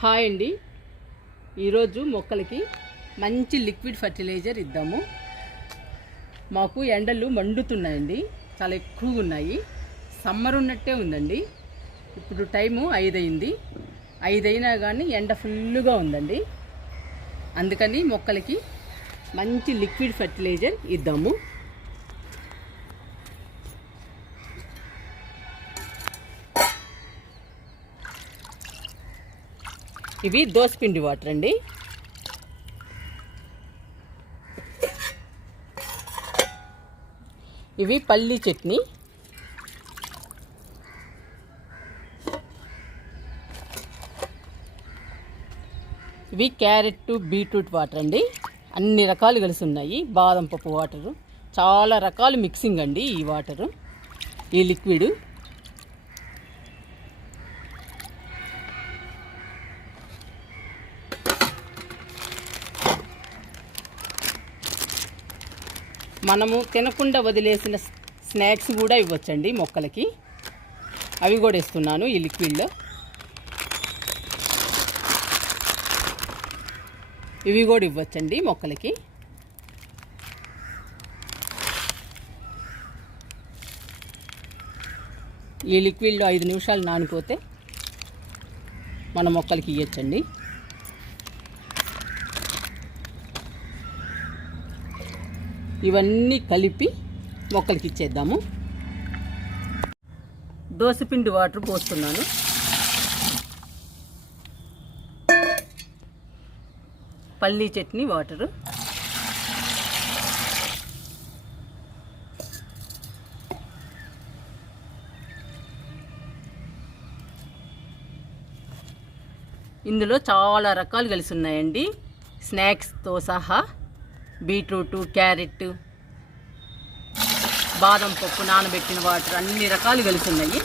Hi అండి. ఈరోజు మొక్కలకి మంచి లిక్విడ్ ఫర్టిలైజర్ ఇద్దాము. మాకు ఎండలు మండుతున్నాయండి, చాలా ఎక్కువగా ఉన్నాయి. సమ్మర్ ఉన్నట్టే ఉందండి. ఇప్పుడు టైము 5 అయింది. 5 అయినా కానీ ఎండ ఫుల్గా ఉందండి. అందుకని మొక్కలకి మంచి లిక్విడ్ ఫర్టిలైజర్ ఇద్దాము. ఇవి దోసపిండి వాటర్ అండి. ఇవి పల్లి చట్నీ. ఇవి క్యారెట్ బీట్రూట్ వాటర్ అండి. అన్ని రకాలు కలిసి ఉన్నాయి. బాదం పప్పు వాటరు, చాలా రకాలు మిక్సింగ్ అండి ఈ వాటరు, ఈ లిక్విడ్. మనము తినకుండా వదిలేసిన స్నాక్స్ కూడా ఇవ్వచ్చండి మొక్కలకి. అవి కూడా ఇస్తున్నాను ఈ లిక్విడ్లో. ఇవి కూడా ఇవ్వచ్చండి మొక్కలకి. ఈ లిక్విడ్లో 5 నిమిషాలు నానిపోతే మన మొక్కలకి ఇవ్వచ్చండి. ఇవన్నీ కలిపి మొక్కలకి ఇచ్చేద్దాము. దోసపిండి వాటర్ పోస్తున్నాను. పల్లీ చట్నీ వాటరు, ఇందులో చాలా రకాలు కలిసి ఉన్నాయండి. స్నాక్స్తో సహా బీట్రూటు, క్యారెట్, బాదం పప్పు, నానబెట్టిన వాటర్, అన్ని రకాలు కలిసి ఉన్నాయి.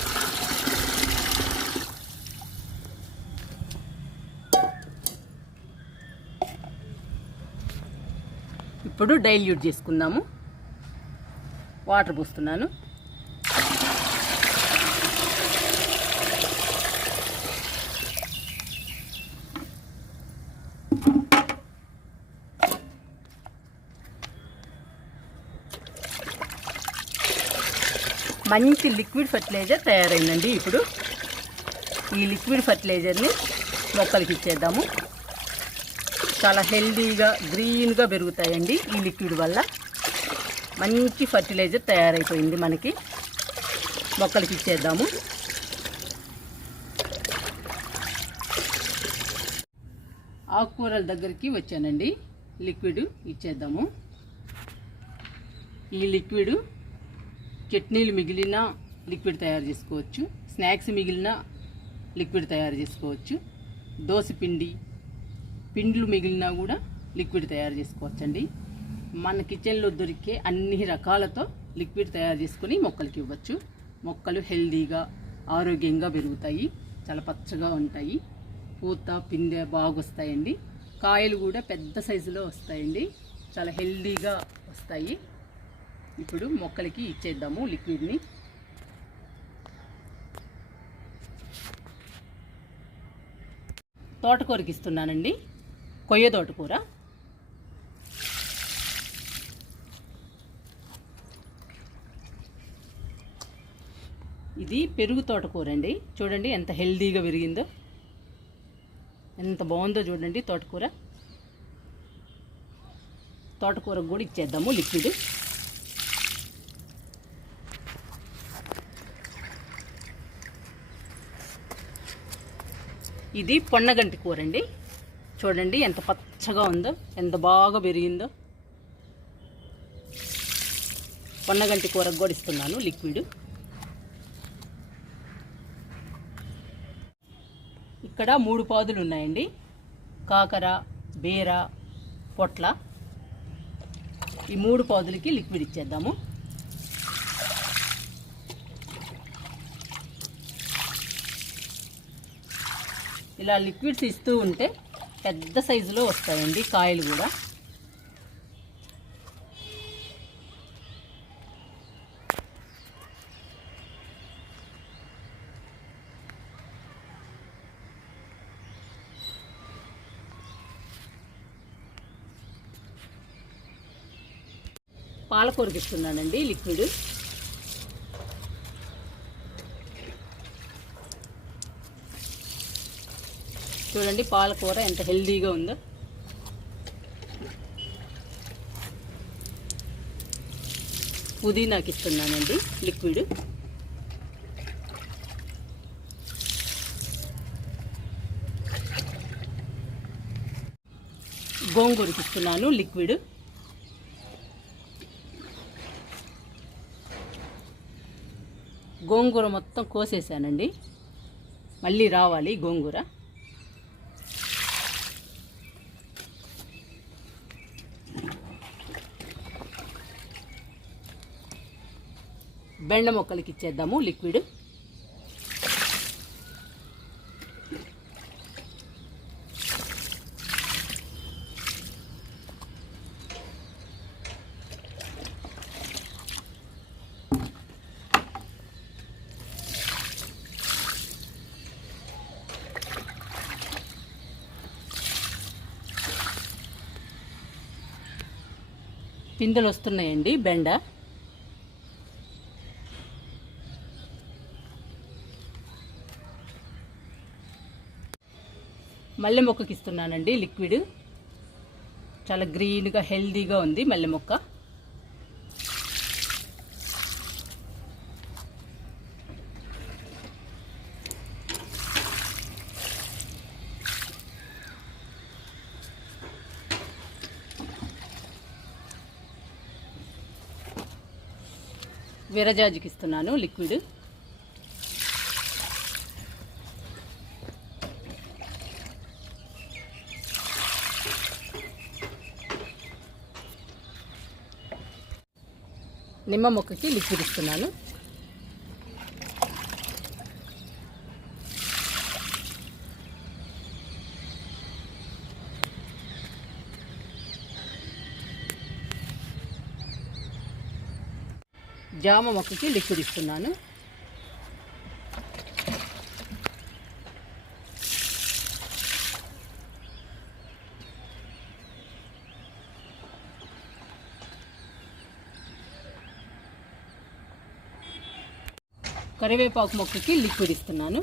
ఇప్పుడు డైల్యూట్ చేసుకుందాము. వాటర్ పోస్తున్నాను. మంచి లిక్విడ్ ఫర్టిలైజర్ తయారైందండి. ఇప్పుడు ఈ లిక్విడ్ ఫర్టిలైజర్ని మొక్కలకి ఇచ్చేద్దాము. చాలా హెల్దీగా, గ్రీన్గా పెరుగుతాయండి ఈ లిక్విడ్ వల్ల. మంచి ఫర్టిలైజర్ తయారైపోయింది మనకి. మొక్కలకి ఇచ్చేద్దాము. ఆకుకూరల దగ్గరికి వచ్చానండి. లిక్విడ్ ఇచ్చేద్దాము. ఈ లిక్విడ్ చట్నీలు మిగిలిన లిక్విడ్ తయారు చేసుకోవచ్చు, స్నాక్స్ మిగిలిన లిక్విడ్ తయారు చేసుకోవచ్చు, దోసపిండి పిండ్లు మిగిలినా కూడా లిక్విడ్ తయారు చేసుకోవచ్చండి. మన కిచెన్లో దొరికే అన్ని రకాలతో లిక్విడ్ తయారు చేసుకొని మొక్కలకి ఇవ్వచ్చు. మొక్కలు హెల్దీగా, ఆరోగ్యంగా పెరుగుతాయి, చాలా పచ్చగా ఉంటాయి. పూత పిందె బాగా వస్తాయండి. కాయలు కూడా పెద్ద సైజులో వస్తాయండి, చాలా హెల్దీగా వస్తాయి. ఇప్పుడు మొక్కలకి ఇచ్చేద్దాము లిక్విడ్ని. తోటకూరకి ఇస్తున్నానండి. కొయ్య తోటకూర. ఇది పెరుగు తోటకూర అండి. చూడండి ఎంత హెల్దీగా పెరిగిందో, ఎంత బాగుందో చూడండి తోటకూర. తోటకూరకు కూడా ఇచ్చేద్దాము లిక్విడ్. ఇది పొన్నగంటి కూర అండి. చూడండి ఎంత పచ్చగా ఉందో, ఎంత బాగా పెరిగిందో. పొన్నగంటి కూరకు కూడా ఇస్తున్నాను లిక్విడ్. ఇక్కడ 3 పాదులు ఉన్నాయండి. కాకర, బీర, పొట్ల. ఈ 3 పాదులకి లిక్విడ్ ఇచ్చేద్దాము. ఇలా లిక్విడ్స్ ఇస్తూ ఉంటే పెద్ద సైజులో వస్తాయండి కాయలు కూడా. పాలకూరకి ఇస్తున్నానండి లిక్విడ్. చూడండి పాలకూర ఎంత హెల్దీగా ఉందో. పుదీనాకి ఇస్తున్నానండి లిక్విడ్. గోంగూరకి ఇస్తున్నాను లిక్విడ్. గోంగూర మొత్తం కోసేసానండి, మళ్ళీ రావాలి గోంగూర. బెండ మొక్కలకి ఇచ్చేద్దాము లిక్విడ్. పిందెలు వస్తున్నాయండి బెండ. మల్లె మొక్కకి ఇస్తున్నానండి లిక్విడ్. చాలా గ్రీన్గా హెల్దీగా ఉంది మల్లె మొక్క. విరజాజికి ఇస్తున్నాను లిక్విడ్. నిమ్మ మొక్కకి లిక్విడ్ ఇస్తున్నాను. జామ మొక్కకి లిక్విడ్ ఇస్తున్నాను. కరివేపాకు మొక్కకి లిక్విడ్ ఇస్తున్నాను.